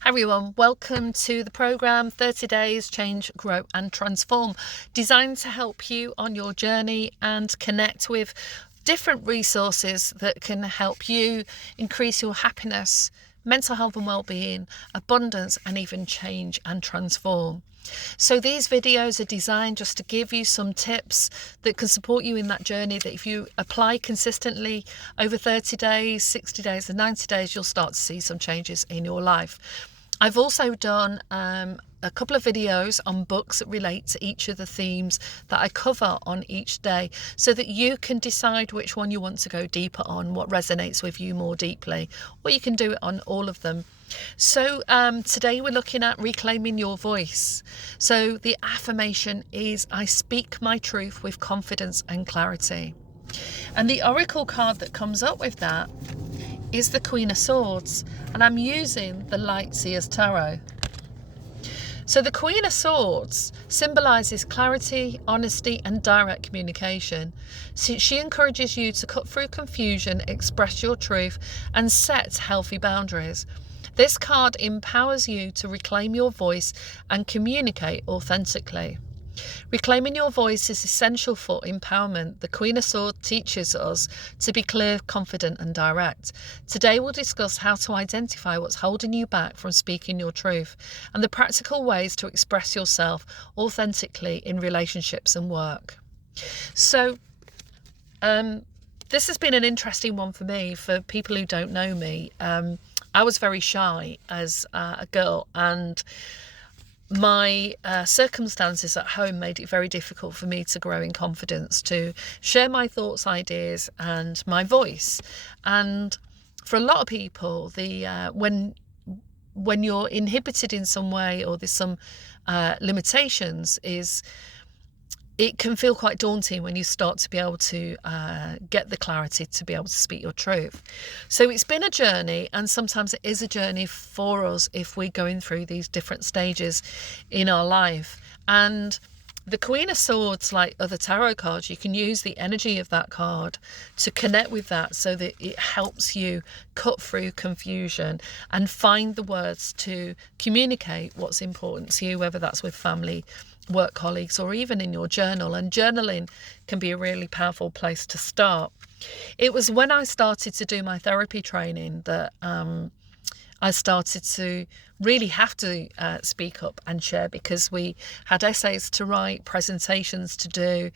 Hi everyone, welcome to the program 30 Days Change, Grow and Transform, designed to help you on your journey and connect with different resources that can help you increase your happiness, mental health and well-being, abundance, and even change and transform. So these videos are designed just to give you some tips that can support you in that journey, that if you apply consistently over 30 days, 60 days and 90 days, you'll start to see some changes in your life. I've also done a couple of videos on books that relate to each of the themes that I cover on each day, so that you can decide which one you want to go deeper on, what resonates with you more deeply, or you can do it on all of them. So today we're looking at reclaiming your voice. So the affirmation is, I speak my truth with confidence and clarity. And the oracle card that comes up with that is the Queen of Swords, and I'm using the Light Seer's Tarot. So the Queen of Swords symbolizes clarity, honesty and direct communication. So she encourages you to cut through confusion, express your truth and set healthy boundaries. This card empowers you to reclaim your voice and communicate authentically. Reclaiming your voice is essential for empowerment. The Queen of Swords teaches us to be clear, confident and direct. Today we'll discuss how to identify what's holding you back from speaking your truth and the practical ways to express yourself authentically in relationships and work. So this has been an interesting one for me. For people who don't know me, I was very shy as a girl, and my circumstances at home made it very difficult for me to grow in confidence, to share my thoughts, ideas and my voice. And for a lot of people, when you're inhibited in some way, or there's some limitations, it can feel quite daunting when you start to be able to get the clarity to be able to speak your truth. So it's been a journey, and sometimes it is a journey for us if we're going through these different stages in our life. And the Queen of Swords, like other tarot cards, you can use the energy of that card to connect with that, so that it helps you cut through confusion and find the words to communicate what's important to you, whether that's with family, work colleagues, or even in your journal. And journaling can be a really powerful place to start. It was when I started to do my therapy training that I started to really have to speak up and share, because we had essays to write, presentations to do,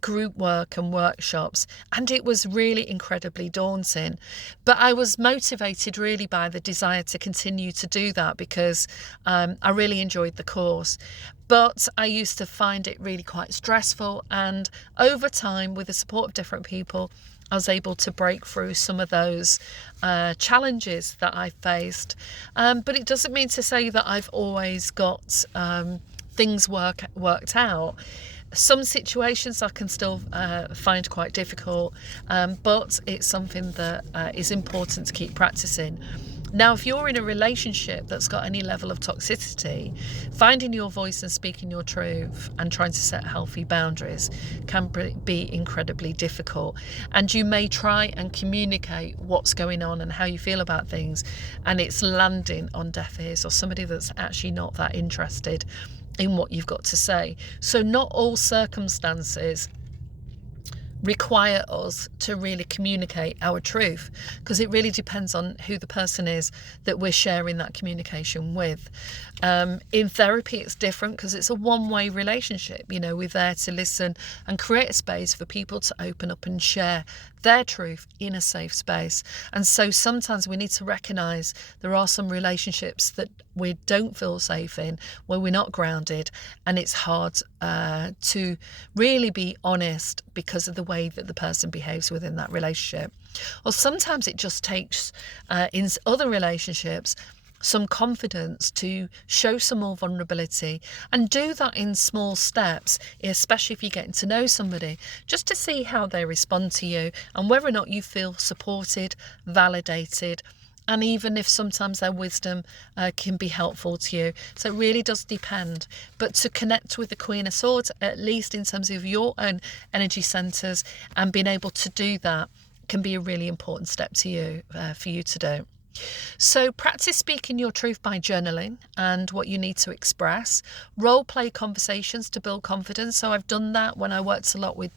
group work and workshops, and it was really incredibly daunting. But I was motivated really by the desire to continue to do that, because I really enjoyed the course. But I used to find it really quite stressful, and over time, with the support of different people, I was able to break through some of those challenges that I faced. But it doesn't mean to say that I've always got things worked out. Some situations I can still find quite difficult, but it's something that is important to keep practicing. Now, if you're in a relationship that's got any level of toxicity, finding your voice and speaking your truth and trying to set healthy boundaries can be incredibly difficult. And you may try and communicate what's going on and how you feel about things, and it's landing on deaf ears, or somebody that's actually not that interested in what you've got to say. So not all circumstances require us to really communicate our truth, because it really depends on who the person is that we're sharing that communication with. In therapy it's different, because it's a one-way relationship. We're there to listen and create a space for people to open up and share their truth in a safe space. And so sometimes we need to recognize there are some relationships that we don't feel safe in, where we're not grounded, and it's hard to really be honest because of the way that the person behaves within that relationship. Or sometimes it just takes in other relationships some confidence to show some more vulnerability, and do that in small steps, especially if you're getting to know somebody, just to see how they respond to you and whether or not you feel supported, validated, and even if sometimes their wisdom can be helpful to you. So it really does depend. But to connect with the Queen of Swords, at least in terms of your own energy centres, and being able to do that can be a really important step to you for you to do. So practice speaking your truth by journaling and what you need to express. Role play conversations to build confidence. So I've done that when I worked a lot with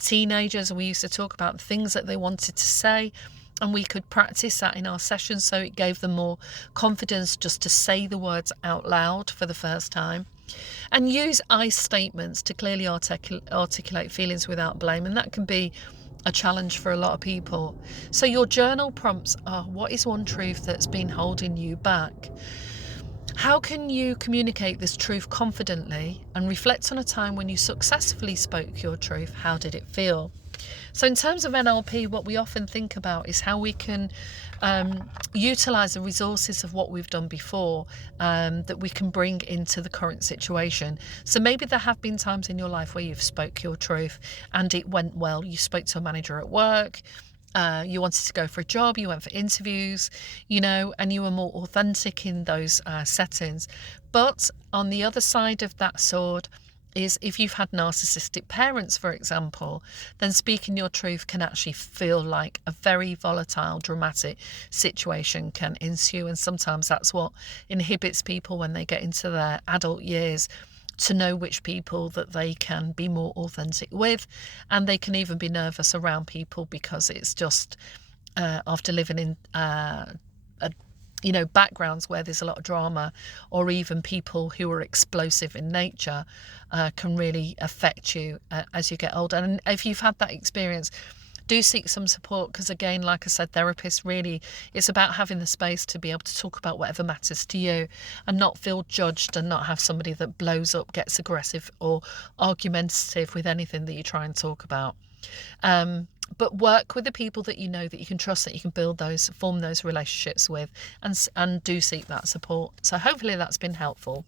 teenagers, and we used to talk about the things that they wanted to say, and we could practice that in our sessions, so it gave them more confidence just to say the words out loud for the first time. And use I statements to clearly articulate feelings without blame, and that can be a challenge for a lot of people. So your journal prompts are: what is one truth that's been holding you back? How can you communicate this truth confidently? And reflect on a time when you successfully spoke your truth. How did it feel? So in terms of NLP, what we often think about is how we can utilize the resources of what we've done before, that we can bring into the current situation. So maybe there have been times in your life where you've spoke your truth and it went well. You spoke to a manager at work, you wanted to go for a job, you went for interviews, and you were more authentic in those settings. But on the other side of that sword is, if you've had narcissistic parents, for example, then speaking your truth can actually feel like a very volatile, dramatic situation can ensue. And sometimes that's what inhibits people when they get into their adult years, to know which people that they can be more authentic with. And they can even be nervous around people because it's just after living in backgrounds where there's a lot of drama, or even people who are explosive in nature, can really affect you as you get older. And if you've had that experience, do seek some support, because again, like I said, therapists, really, it's about having the space to be able to talk about whatever matters to you and not feel judged, and not have somebody that blows up, gets aggressive or argumentative with anything that you try and talk about. But work with the people that you know, that you can trust, that you can form those relationships with, and do seek that support. So hopefully that's been helpful.